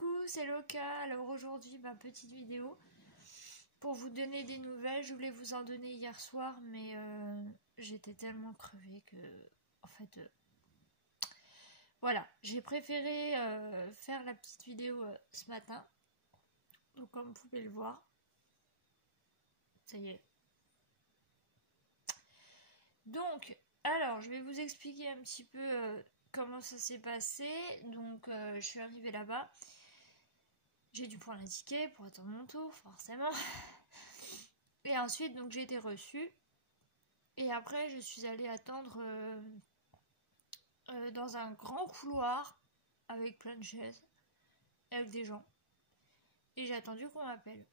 Coucou, c'est Loka. Alors aujourd'hui, petite vidéo pour vous donner des nouvelles. Je voulais vous en donner hier soir, mais j'étais tellement crevée que, en fait, voilà, j'ai préféré faire la petite vidéo ce matin. Donc comme vous pouvez le voir, ça y est. Donc, alors, je vais vous expliquer un petit peu comment ça s'est passé. Donc, je suis arrivée là-bas. J'ai dû prendre un ticket pour attendre mon tour, forcément. Et ensuite, donc, j'ai été reçue. Et après, je suis allée attendre dans un grand couloir avec plein de chaises, avec des gens. Et j'ai attendu qu'on m'appelle.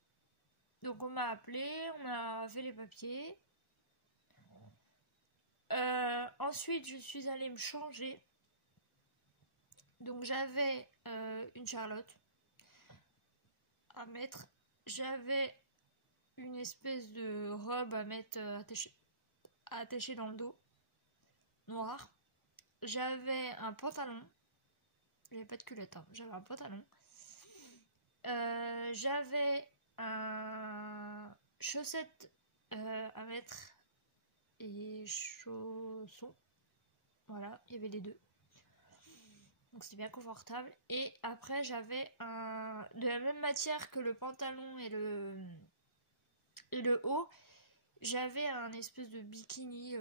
Donc, on m'a appelé, on a fait les papiers. Ensuite, je suis allée me changer. Donc, j'avais une Charlotte à mettre. J'avais une espèce de robe à mettre attachée dans le dos, noire. J'avais un pantalon. J'avais pas de culotte, hein. J'avais un pantalon. J'avais un chaussette à mettre et chaussons. Voilà, il y avait les deux. Donc c'était bien confortable. Et après j'avais de la même matière que le pantalon et le haut, j'avais un espèce de bikini.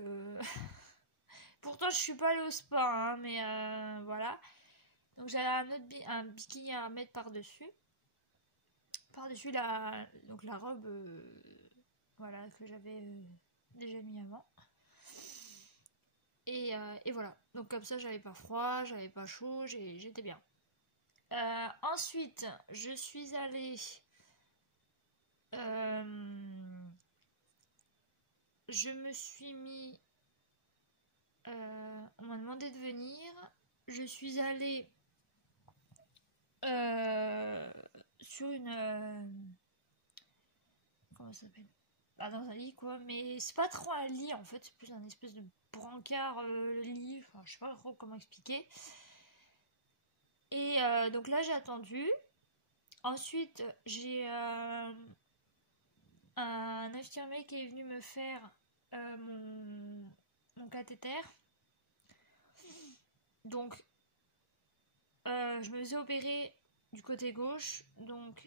Pourtant je suis pas allée au spa, hein, mais voilà. Donc j'avais un bikini à mettre par-dessus. Par-dessus la robe voilà, que j'avais déjà mis avant. Et voilà. Donc comme ça j'avais pas froid, j'avais pas chaud, j'étais bien. Ensuite, je suis allée je me suis mis on m'a demandé de venir. Je suis allée sur une comment ça s'appelle, dans un lit quoi, mais c'est pas trop un lit en fait, c'est plus un espèce de brancard lit, enfin je sais pas trop comment expliquer. Et donc là j'ai attendu. Ensuite j'ai un infirmier qui est venu me faire mon cathéter. Donc je me faisais opérer du côté gauche, donc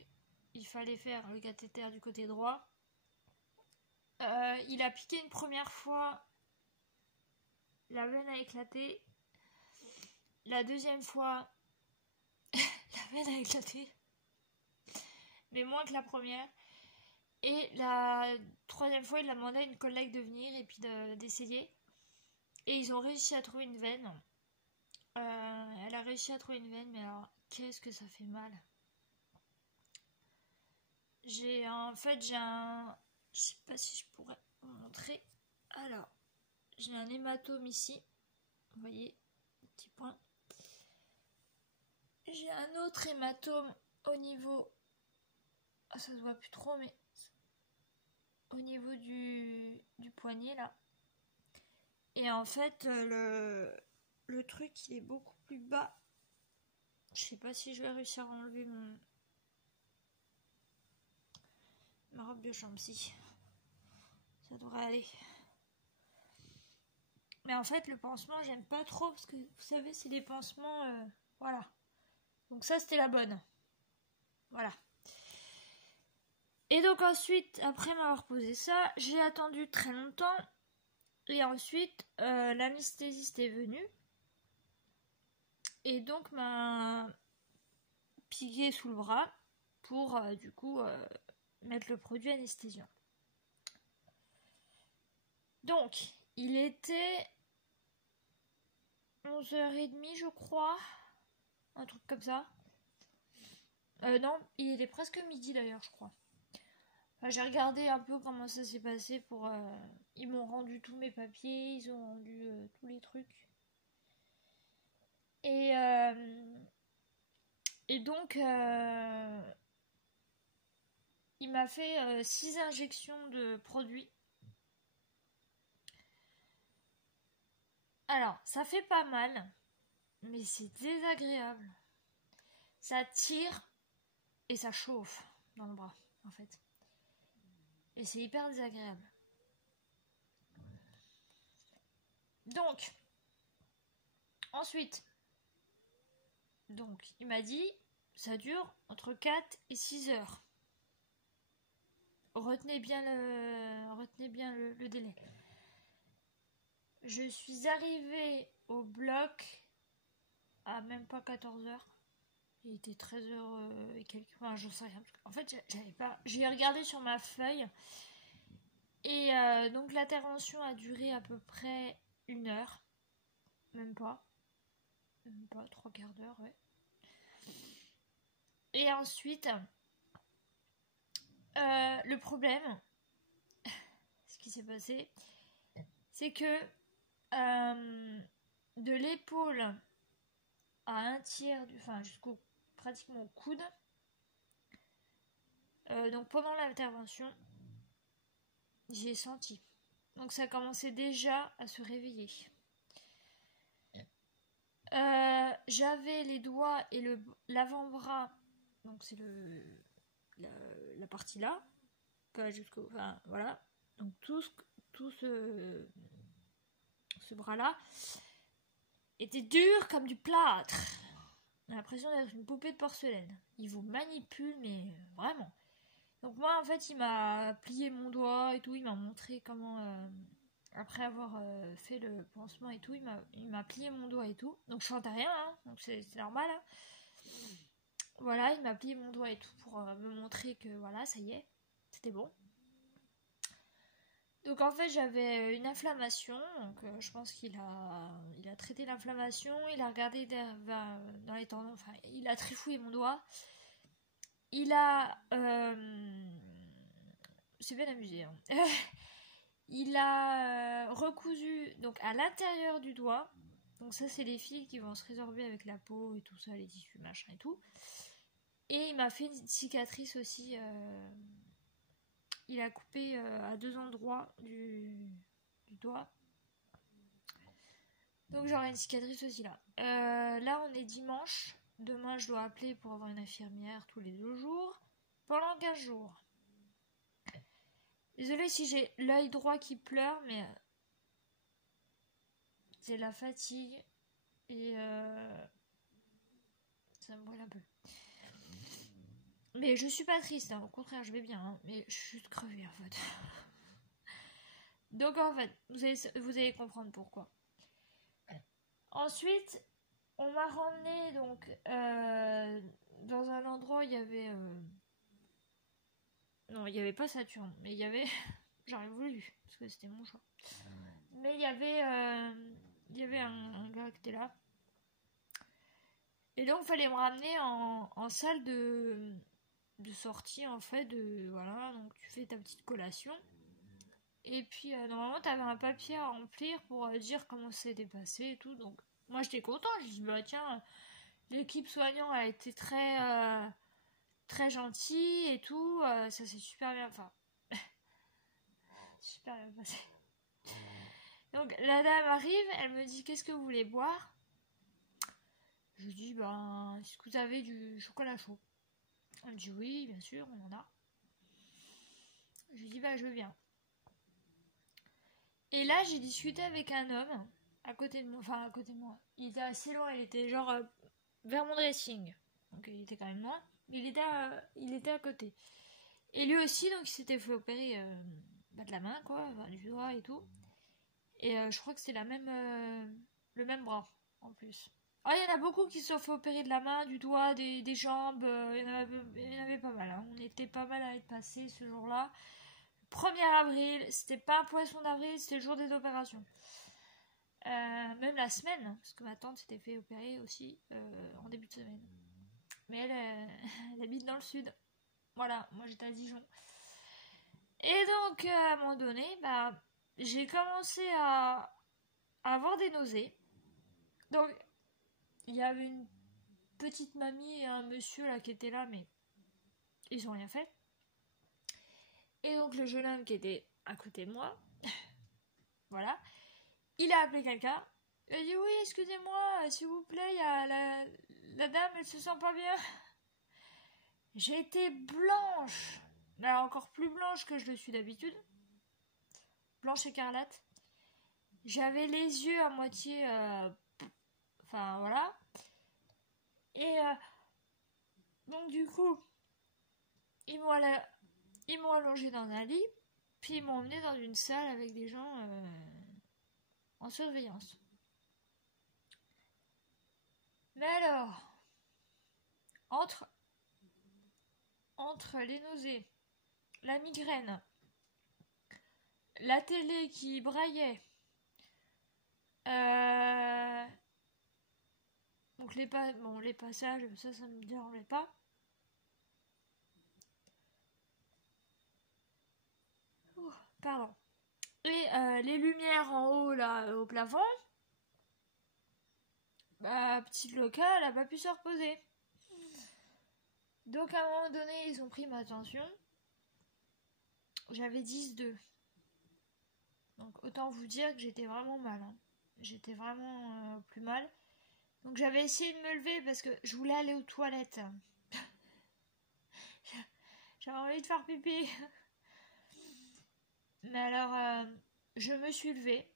il fallait faire le cathéter du côté droit. Il a piqué une première fois, la veine a éclaté. La deuxième fois, la veine a éclaté, mais moins que la première. Et la troisième fois, il a demandé à une collègue de venir et puis d'essayer. Et ils ont réussi à trouver une veine. Elle a réussi à trouver une veine, mais alors, qu'est-ce que ça fait mal. J'ai un... Je sais pas si je pourrais vous montrer. Alors, j'ai un hématome ici. Vous voyez, petit point. J'ai un autre hématome au niveau... ça se voit plus trop, mais... au niveau du poignet, là. Et en fait, le truc, il est beaucoup plus bas. Je sais pas si je vais réussir à enlever ma robe de chambre, si. Ça devrait aller. Mais en fait, le pansement, j'aime pas trop, parce que, vous savez, c'est des pansements... voilà. Donc ça, c'était la bonne. Voilà. Et donc ensuite, après m'avoir posé ça, j'ai attendu très longtemps. Et ensuite, l'anesthésiste est venu. Et donc m'a piqué sous le bras pour, du coup, mettre le produit anesthésiant. Donc, il était 11h30, je crois. Un truc comme ça. Non, il était presque midi d'ailleurs, je crois. Enfin, j'ai regardé un peu comment ça s'est passé pour... ils m'ont rendu tous mes papiers, ils ont rendu tous les trucs. Et donc, il m'a fait 6 injections de produits. Alors, ça fait pas mal, mais c'est désagréable. Ça tire et ça chauffe dans le bras, en fait. Et c'est hyper désagréable. Donc, ensuite, donc, il m'a dit, ça dure entre 4 et 6 heures. Retenez bien le délai. Je suis arrivée au bloc à même pas 14 heures. Il était 13 heures et quelques. Enfin, j'en sais rien. En fait, j'avais pas. J'ai regardé sur ma feuille. Et donc, l'intervention a duré à peu près 1 heure. Même pas. Même pas, 3/4 d'heure, ouais. Et ensuite, le problème, ce qui s'est passé, c'est que de l'épaule à un tiers, enfin jusqu'au pratiquement au coude, donc pendant l'intervention, j'ai senti. Donc ça commençait déjà à se réveiller. J'avais les doigts et l'avant-bras, donc c'est la partie là, pas jusqu'au, enfin voilà, donc tout ce bras là était dur comme du plâtre. On a l'impression d'être une poupée de porcelaine. Il vous manipule, mais vraiment. Donc moi en fait il m'a plié mon doigt et tout, il m'a montré comment après avoir fait le pansement et tout, il m'a plié mon doigt et tout. Donc je sentais rien, hein, donc c'est normal. Hein. Voilà, il m'a plié mon doigt et tout pour me montrer que voilà, ça y est, c'était bon. Donc en fait j'avais une inflammation, donc je pense qu'il a traité l'inflammation, il a regardé dans les tendons, enfin il a trifouillé mon doigt. Il a... c'est bien amusé. Hein. Il a recousu donc à l'intérieur du doigt. Donc ça c'est les fils qui vont se résorber avec la peau et tout ça, les tissus machin et tout. Et il m'a fait une cicatrice aussi. Il a coupé à 2 endroits du doigt. Donc j'aurai une cicatrice aussi là. Là on est dimanche. Demain je dois appeler pour avoir une infirmière tous les 2 jours. Pendant 15 jours. Désolée si j'ai l'œil droit qui pleure, mais c'est la fatigue et ça me brûle un peu. Mais je suis pas triste, hein. Au contraire, je vais bien, hein. Mais je suis juste crevée en fait. Donc en fait, vous allez comprendre pourquoi. Ensuite, on m'a ramené donc dans un endroit où il y avait non, il n'y avait pas Saturne, mais il y avait j'aurais voulu parce que c'était mon choix. Mais il y avait un gars qui était là. Et donc il fallait me ramener en salle de sortie en fait, voilà, donc tu fais ta petite collation. Et puis normalement tu avais un papier à remplir pour dire comment c'était passé et tout. Donc moi j'étais content, je dis bah tiens, l'équipe soignante a été très gentille et tout, ça s'est super bien, enfin super bien passé. Donc la dame arrive, elle me dit qu'est-ce que vous voulez boire? Je lui dis ben est-ce que vous avez du chocolat chaud? Elle me dit oui bien sûr on en a. Je lui dis bah je veux bien. Et là j'ai discuté avec un homme à côté de moi, il était assez loin, il était genre vers mon dressing, donc il était quand même loin, mais il était à côté. Et lui aussi donc il s'était fait opérer de la main quoi, du doigt et tout. Et je crois que c'est le même bras en plus. Ah, il y en a beaucoup qui se sont fait opérer de la main, du doigt, des jambes. Il y en avait pas mal. Hein. On était pas mal à être passés ce jour-là. 1er avril, c'était pas un poisson d'avril, c'était le jour des opérations. Même la semaine, parce que ma tante s'était fait opérer aussi en début de semaine. Mais elle habite dans le sud. Voilà, moi j'étais à Dijon. Et donc, à un moment donné, bah, j'ai commencé à avoir des nausées. Donc, il y avait une petite mamie et un monsieur là qui étaient là, mais ils ont rien fait. Et donc, le jeune homme qui était à côté de moi, voilà, il a appelé quelqu'un. Il a dit oui, excusez-moi, s'il vous plaît, il y a la dame, elle se sent pas bien. J'étais blanche, mais alors encore plus blanche que je le suis d'habitude, blanche écarlate. J'avais les yeux à moitié, enfin voilà. Et donc du coup, ils m'ont allongé dans un lit, puis ils m'ont emmené dans une salle avec des gens en surveillance. Mais alors, entre les nausées, la migraine, la télé qui braillait, donc les passages, ça me dérangeait pas. Pardon. Et les lumières en haut, là, au plafond, bah, petite loca, elle a pas pu se reposer. Donc, à un moment donné, ils ont pris ma tension. J'avais 10,2. Donc, autant vous dire que j'étais vraiment mal. Hein. J'étais vraiment plus mal. Donc, j'avais essayé de me lever parce que je voulais aller aux toilettes. J'avais envie de faire pipi. Mais alors, je me suis levée.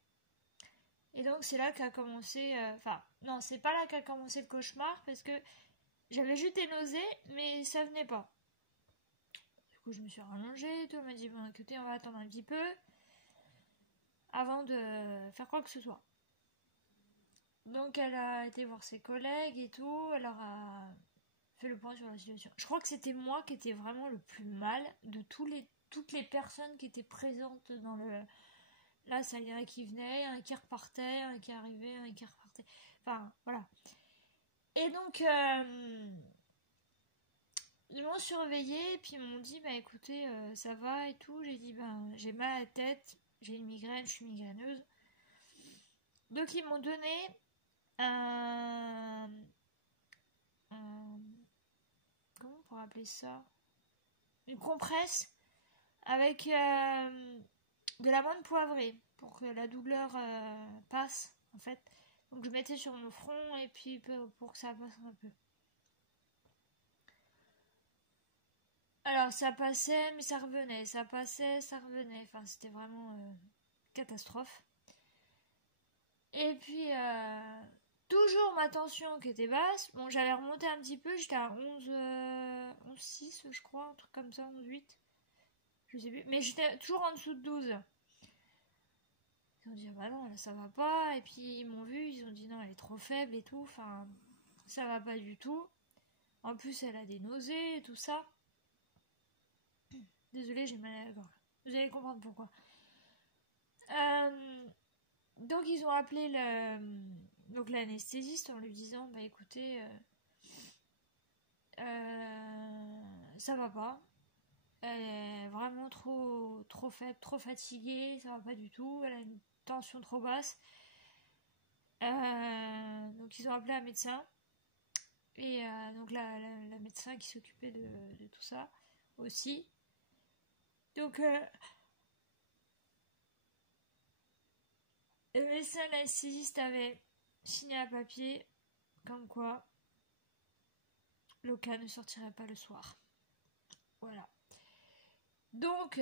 Et donc, c'est là qu'a commencé... Enfin, non, c'est pas là qu'a commencé le cauchemar parce que j'avais juste des nausées, mais ça venait pas. Du coup, je me suis rallongée. Toi m'a dit, bon, écoutez, on va attendre un petit peu avant de faire quoi que ce soit. Donc, elle a été voir ses collègues et tout. Elle leur a fait le point sur la situation. Je crois que c'était moi qui étais vraiment le plus mal de toutes les personnes qui étaient présentes dans le... Là, ça y est, qui venait, un qui repartait, un qui arrivait, un qui repartait. Enfin, voilà. Et donc, ils m'ont surveillée, puis ils m'ont dit, bah écoutez, ça va et tout. J'ai dit, ben, j'ai mal à la tête, j'ai une migraine, je suis migraineuse. Donc, ils m'ont donné un comment on pourrait appeler ça? Une compresse avec de l'amande poivrée pour que la douleur passe, en fait. Donc, je mettais sur mon front et puis pour que ça passe un peu. Alors, ça passait, mais ça revenait. Ça passait, ça revenait. Enfin, c'était vraiment catastrophe. Et puis, toujours ma tension qui était basse. Bon, j'avais remonté un petit peu. J'étais à 11,6, je crois. Un truc comme ça, 11,8. Je sais plus. Mais j'étais toujours en dessous de 12. Ils ont dit, ah bah non, là, ça va pas. Et puis, ils m'ont vu. Ils ont dit, non, elle est trop faible et tout. Enfin, ça va pas du tout. En plus, elle a des nausées et tout ça. Désolée, j'ai mal à la gorge. Vous allez comprendre pourquoi. Donc ils ont appelé l'anesthésiste en lui disant, bah écoutez, ça va pas. Elle est vraiment trop faible, trop fatiguée, ça va pas du tout. Elle a une tension trop basse. Donc ils ont appelé un médecin. Et donc la médecin qui s'occupait de tout ça aussi. Donc le médecin anesthésiste avait signé un papier comme quoi Loca ne sortirait pas le soir. Voilà. Donc,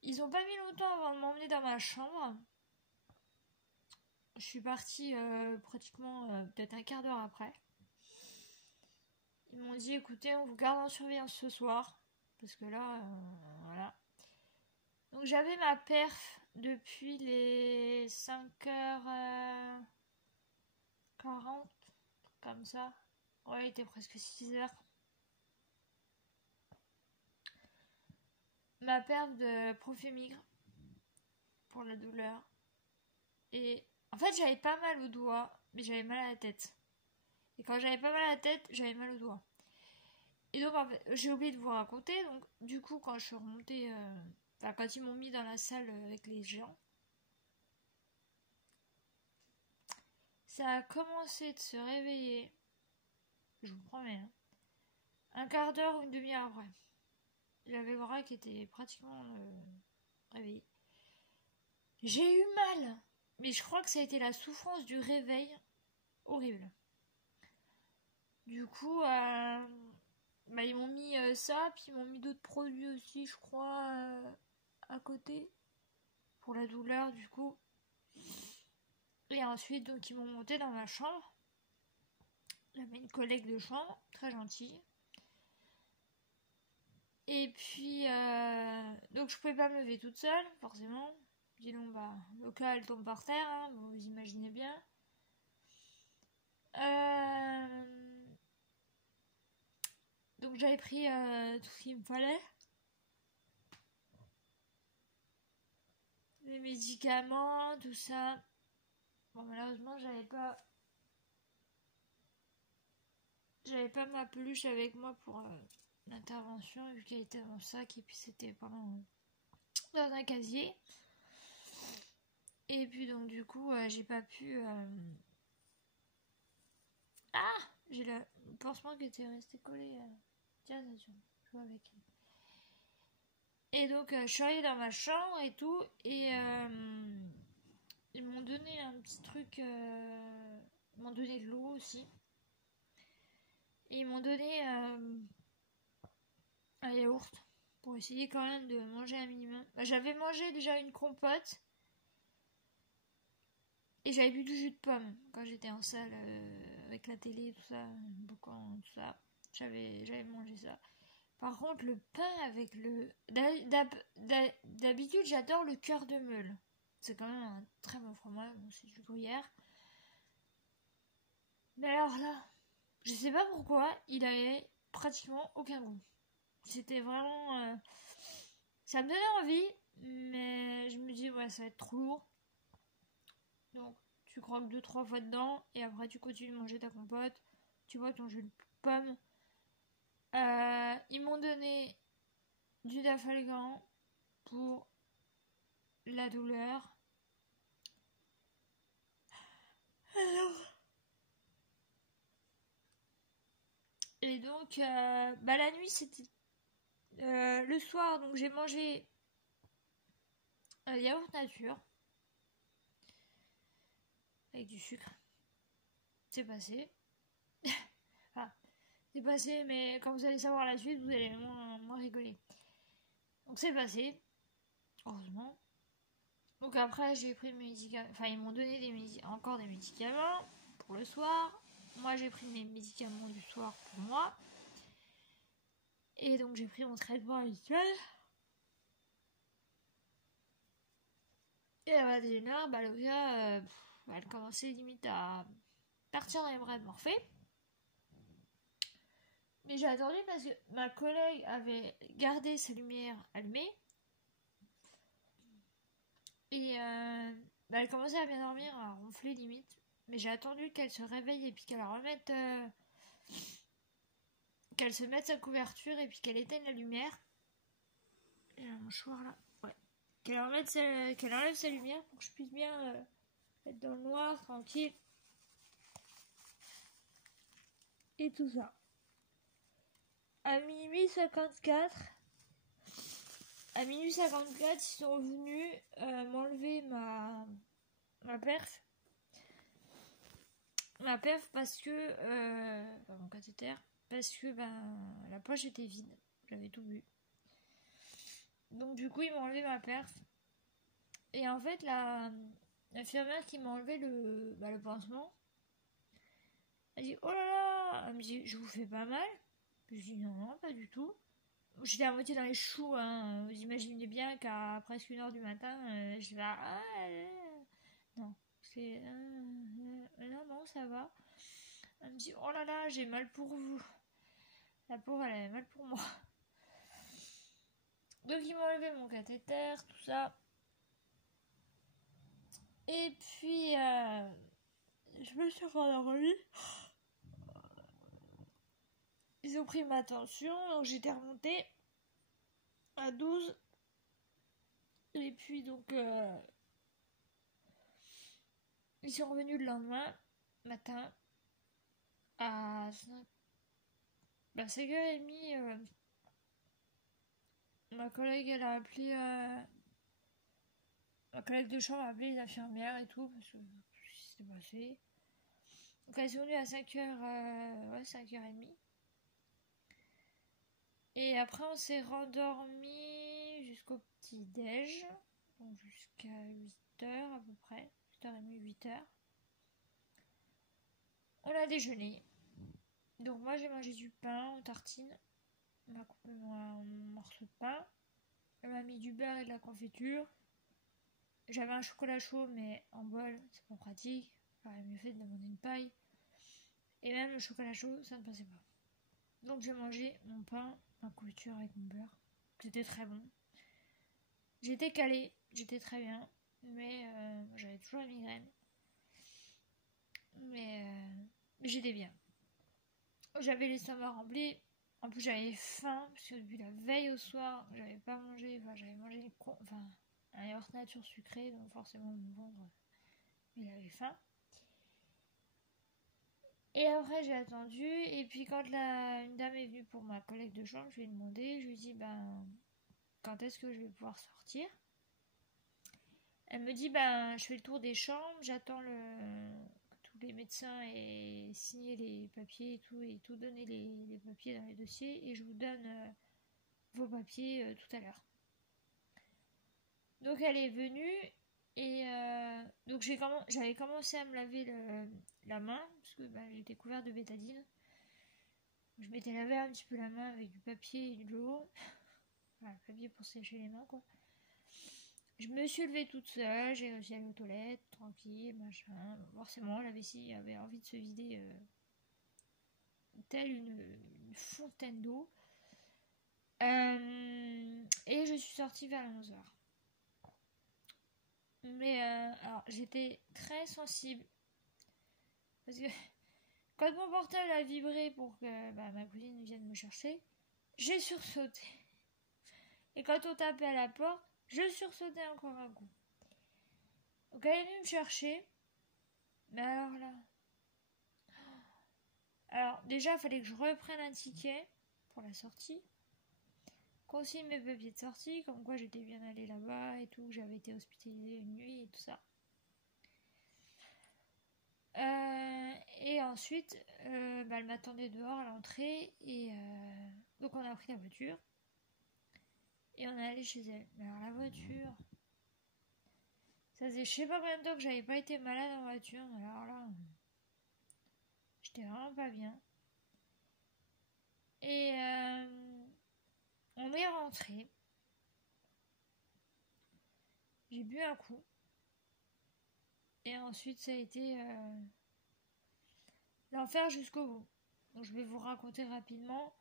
ils ont pas mis longtemps avant de m'emmener dans ma chambre. Je suis partie pratiquement peut-être un quart d'heure après. Ils m'ont dit, écoutez, on vous garde en surveillance ce soir. Parce que là, voilà. Donc j'avais ma perf depuis les 5h40, comme ça. Ouais, il était presque 6h. Ma perf de Profémigre pour la douleur. Et en fait, j'avais pas mal au doigt, mais j'avais mal à la tête. Et quand j'avais pas mal à la tête, j'avais mal au doigt. Et donc, en fait, j'ai oublié de vous raconter. Donc, du coup, quand je suis remontée, enfin, quand ils m'ont mis dans la salle avec les gens, ça a commencé de se réveiller. Je vous promets, hein, un quart d'heure ou une demi-heure après. J'avais le bras qui était pratiquement réveillé. J'ai eu mal, mais je crois que ça a été la souffrance du réveil horrible. Du coup, Bah, ils m'ont mis ça, puis ils m'ont mis d'autres produits aussi, je crois, à côté, pour la douleur, du coup. Et ensuite, donc, ils m'ont monté dans ma chambre. J'avais une collègue de chambre, très gentille. Et puis, donc, je pouvais pas me lever toute seule, forcément. Dis donc, bah, le cas, elle tombe par terre, hein, vous imaginez bien. Donc, j'avais pris tout ce qu'il me fallait. Les médicaments, tout ça. Bon, malheureusement, j'avais pas ma peluche avec moi pour l'intervention, vu qu'elle était dans mon sac, et puis c'était dans un casier. Et puis donc du coup, j'ai pas pu... Ah, j'ai le pansement qui était resté collé. Tiens, attention, je vois avec. Et donc, je suis allée dans ma chambre et tout, et ils m'ont donné un petit truc. Ils m'ont donné de l'eau aussi. Et ils m'ont donné un yaourt pour essayer quand même de manger un minimum. Bah, j'avais mangé déjà une compote. Et j'avais bu du jus de pomme quand j'étais en salle avec la télé, tout ça, boucan, tout ça. J'avais mangé ça. Par contre, le pain avec le... D'habitude, j'adore le cœur de meule. C'est quand même un très bon fromage, c'est du gruyère. Mais alors là, je sais pas pourquoi, il avait pratiquement aucun goût. C'était vraiment... Ça me donnait envie, mais je me dis, ouais, ça va être trop lourd. Donc, tu croques 2-3 fois dedans, et après tu continues de manger ta compote, tu bois ton jus de pomme. Ils m'ont donné du Dafalgan pour la douleur. Alors... Et donc, bah la nuit, c'était le soir, donc j'ai mangé yaourt nature avec du sucre. C'est passé. Enfin, c'est passé, mais quand vous allez savoir la suite, vous allez moins rigoler. Donc c'est passé, heureusement. Donc après, j'ai pris mes médicaments. Enfin, ils m'ont donné encore des médicaments pour le soir. Moi, j'ai pris mes médicaments du soir pour moi. Et donc, j'ai pris mon traitement habituel. Et à 21h, bah, Lovia, elle commençait limite à partir dans les bras de Morphée. Mais j'ai attendu parce que ma collègue avait gardé sa lumière allumée. Et bah, elle commençait à bien dormir, à ronfler limite. Mais j'ai attendu qu'elle se réveille et puis qu'elle remette... qu'elle se mette sa couverture et puis qu'elle éteigne la lumière. Et un mouchoir là. Ouais. Qu'elle enlève sa lumière pour que je puisse bien être dans le noir, tranquille. Et tout ça. À minuit 54, ils sont venus m'enlever ma perf. Ma perf parce que... mon cathéter. Parce que la poche était vide. J'avais tout bu. Donc du coup, ils m'ont enlevé ma perf. Et en fait, l'infirmière qui m'a enlevé le pansement, elle dit, oh là là, elle me dit, je vous fais pas mal? Je dis, non, pas du tout. J'étais à moitié dans les choux, hein. Vous imaginez bien qu'à presque 1h du matin, je vais non, c'est non, ça va. Elle me dit, oh là là, j'ai mal pour vous. La pauvre, elle avait mal pour moi. Donc ils m'ont enlevé mon cathéter, tout ça. Et puis je me suis rendormie. Ils ont pris ma tension, donc j'étais remontée à 12. Et puis donc ils sont revenus le lendemain matin à 5h30. Ma collègue elle a appelé ma collègue de chambre a appelé les infirmières et tout parce que c'était passé. Donc elles sont venues à 5h 5h30. Et après, on s'est rendormi jusqu'au petit-déj, donc jusqu'à 8h à peu près, 8h30, 8h. On a déjeuné. Donc moi, j'ai mangé du pain aux tartines. On m'a coupé un morceau de pain. Elle m'a mis du beurre et de la confiture. J'avais un chocolat chaud, mais en bol, c'est pas pratique. J'aurais mieux fait de demander une paille. Et même le chocolat chaud, ça ne passait pas. Donc j'ai mangé mon pain, ma confiture avec mon beurre. C'était très bon. J'étais calée, j'étais très bien. Mais j'avais toujours la migraine. Mais j'étais bien. J'avais l'estomac rempli. En plus, j'avais faim, parce que depuis la veille au soir, j'avais pas mangé. Enfin, j'avais mangé un yaourt nature sucré, donc forcément, mon ventre, il avait faim. Et après, j'ai attendu. Et puis, quand une dame est venue pour ma collègue de chambre, je lui ai demandé. Je lui ai dit, quand est-ce que je vais pouvoir sortir? Elle me dit, je fais le tour des chambres. J'attends que tous les médecins aient signé les papiers et tout donner les papiers dans les dossiers. Et je vous donne vos papiers tout à l'heure. Donc, elle est venue. Et donc j'avais commencé à me laver la main, parce que j'étais couverte de bétadine. Je m'étais lavé un petit peu la main avec du papier et de l'eau. Enfin, le papier pour sécher les mains, quoi. Je me suis levée toute seule, j'ai réussi à aller aux toilettes, tranquille, machin. Forcément, la vessie avait envie de se vider telle une fontaine d'eau. Et je suis sortie vers 11h. Mais alors, j'étais très sensible. Parce que quand mon portable a vibré pour que ma cousine vienne me chercher, j'ai sursauté. Et quand on tapait à la porte, je sursautais encore un coup. Donc elle est venue me chercher. Mais alors là... Alors déjà, il fallait que je reprenne un ticket pour la sortie. Qu'on signe mes papiers de sortie, comme quoi j'étais bien allée là-bas et tout, que j'avais été hospitalisée une nuit et tout ça. Et ensuite, elle m'attendait dehors à l'entrée et donc on a pris la voiture et on est allé chez elle. Mais alors la voiture, ça faisait je sais pas combien de temps que j'avais pas été malade en voiture, mais alors là, j'étais vraiment pas bien. Et on est rentré. J'ai bu un coup. Et ensuite, ça a été l'enfer jusqu'au bout. Donc, je vais vous raconter rapidement.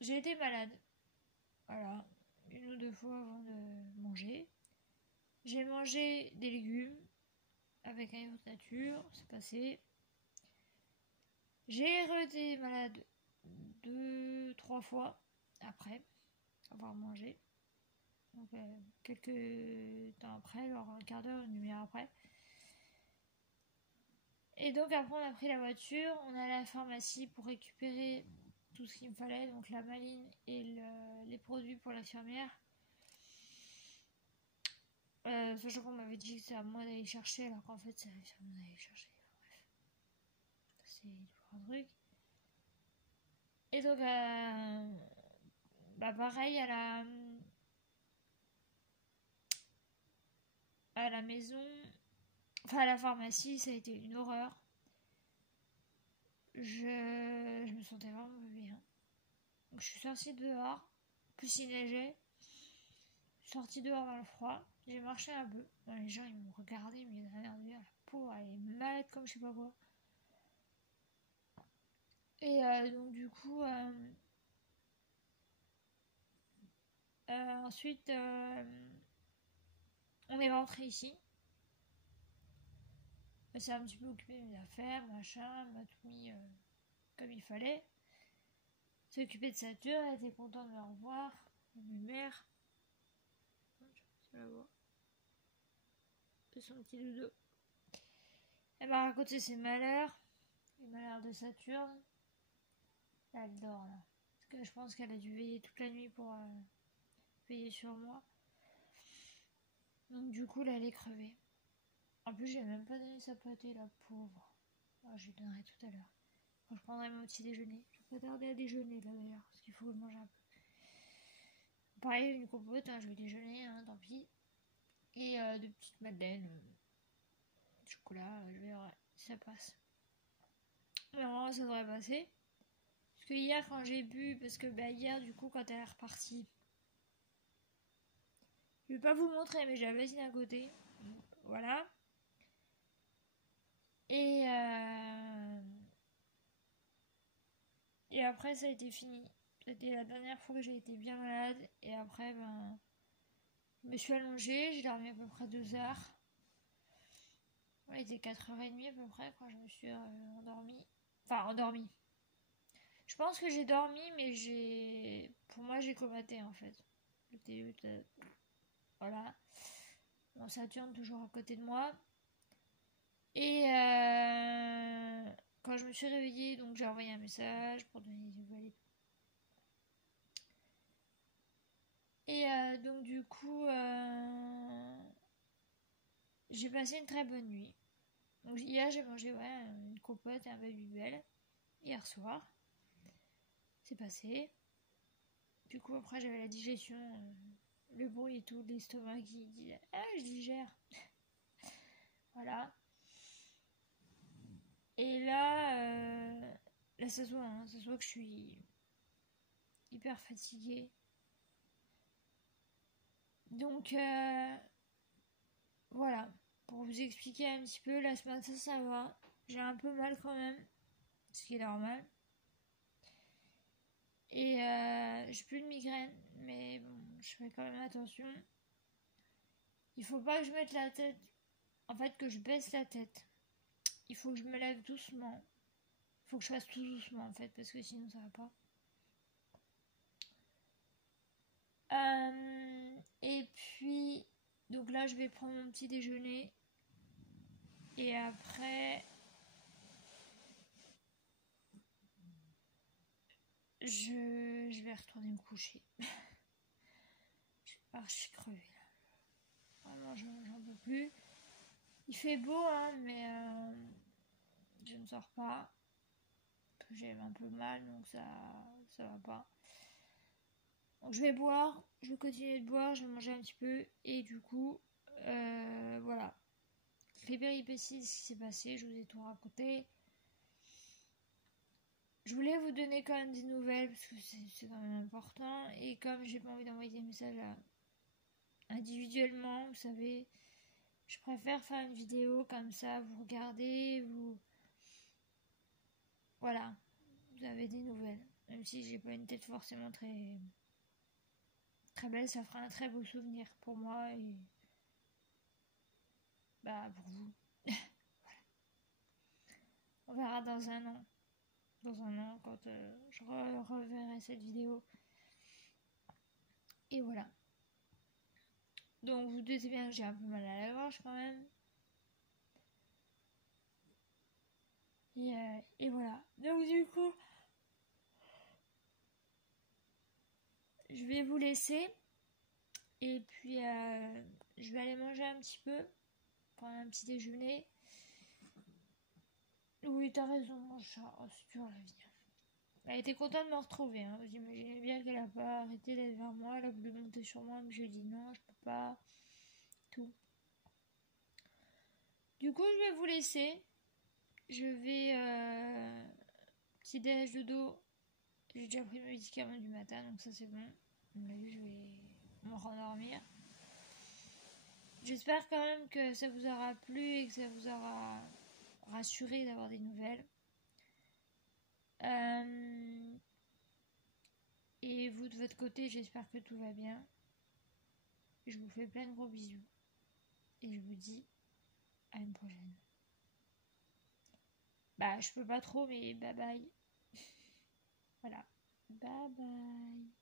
J'ai été malade. Voilà. Une ou deux fois avant de manger. J'ai mangé des légumes avec un yaourt nature. C'est passé. J'ai été malade 2-3 fois après avoir mangé. Donc quelques temps après, genre un quart d'heure, une demi-heure après. Et donc après on a pris la voiture, on est allé à la pharmacie pour récupérer tout ce qu'il me fallait, donc la maline et les produits pour l'infirmière. Sachant qu'on m'avait dit que c'était à moi d'aller chercher, alors qu'en fait c'est l'infirmière d'aller chercher. Bref, c'est tout un truc. Et donc pareil à la maison, enfin à la pharmacie, ça a été une horreur. Je me sentais vraiment bien. Donc je suis sortie dehors, plus il neigeait. Je suis sortie dehors dans le froid, j'ai marché un peu. Bon, les gens ils m'ont regardé, mais ils avaient l'air de dire la pauvre, elle est malade comme je sais pas quoi. Et donc du coup, ensuite, on est rentré ici. Elle s'est un petit peu occupée de mes affaires, machin, elle m'a tout mis comme il fallait. Elle s'est occupée de sa tue, elle était contente de me revoir, de mes mères. Je la vois. De son petit doudou. Elle m'a raconté ses malheurs, les malheurs de Saturne. Elle dort là. Parce que je pense qu'elle a dû veiller toute la nuit pour veiller sur moi. Donc du coup là elle est crevée. En plus j'ai même pas donné sa pâtée la pauvre. Oh, je lui donnerai tout à l'heure. quand je prendrai mon petit déjeuner. Je vais pas tarder à déjeuner là d'ailleurs, parce qu'il faut que je mange un peu. Pareil, une compote, hein, je vais déjeuner, hein, tant pis. Et de petites madeleines, chocolat, je verrai si ça passe. Mais vraiment, ça devrait passer. Parce que hier, quand j'ai bu, parce que hier, du coup, quand elle est repartie, je vais pas vous montrer, mais j'avais assis d'un côté. Donc, voilà. Et après, ça a été fini. C'était la dernière fois que j'ai été bien malade. Et après, je me suis allongée. J'ai dormi à peu près 2 heures. Ouais, il était 4h30 à peu près quand je me suis endormie. Enfin, endormie. Je pense que j'ai dormi, mais pour moi, j'ai comaté en fait. Voilà. Mon Saturne toujours à côté de moi. Et quand je me suis réveillée, donc j'ai envoyé un message pour donner des nouvelles. Et donc du coup, j'ai passé une très bonne nuit. Donc hier j'ai mangé une compote et un Babybel. Hier soir, c'est passé. Du coup après j'avais la digestion, le bruit et tout, l'estomac qui dit ah je digère. Voilà. Et là ça se voit que je suis hyper fatiguée. Donc voilà, pour vous expliquer un petit peu, la semaine ça va. J'ai un peu mal quand même, ce qui est normal. Et j'ai plus de migraine, mais bon, je fais quand même attention. Il faut pas que je mette la tête, en fait que je baisse la tête. Il faut que je me lève doucement. Il faut que je fasse tout doucement en fait, parce que sinon ça va pas. Et puis, donc là je vais prendre mon petit déjeuner. Et après, je vais retourner me coucher. Je suis crevée là. Vraiment, j'en peux plus. Il fait beau, hein, mais je ne sors pas. J'ai un peu mal, donc ça va pas. Donc je vais boire, je vais continuer de boire, je vais manger un petit peu. Et du coup, voilà. Les péripéties de ce qui s'est passé, je vous ai tout raconté. Je voulais vous donner quand même des nouvelles, parce que c'est quand même important. Et comme j'ai pas envie d'envoyer des messages individuellement, vous savez, je préfère faire une vidéo comme ça, vous regardez, voilà, vous avez des nouvelles. Même si j'ai pas une tête forcément très belle, ça fera un très beau souvenir pour moi et pour vous. On verra dans un an. Dans un an, quand je reverrai cette vidéo. Et voilà. Donc vous doutez bien que j'ai un peu mal à la gorge quand même. Et voilà. Donc du coup, je vais vous laisser. Et puis je vais aller manger un petit peu. Prendre un petit déjeuner. Oui, t'as raison, mon chat. Oh, c'est dur la vie. Elle était contente de me retrouver. Hein. Vous imaginez bien qu'elle a pas arrêté d'être vers moi. Elle a voulu monter sur moi, mais j'ai dit non, je peux pas. Tout. Du coup, je vais vous laisser. Je vais petit déj de dos. J'ai déjà pris mes médicaments du matin, donc ça c'est bon. Je vais me rendormir. J'espère quand même que ça vous aura plu et que ça vous aura rassuré d'avoir des nouvelles. Et vous de votre côté, j'espère que tout va bien. Je vous fais plein de gros bisous. Et je vous dis à une prochaine. Je peux pas trop, mais bye bye. Voilà. Bye bye.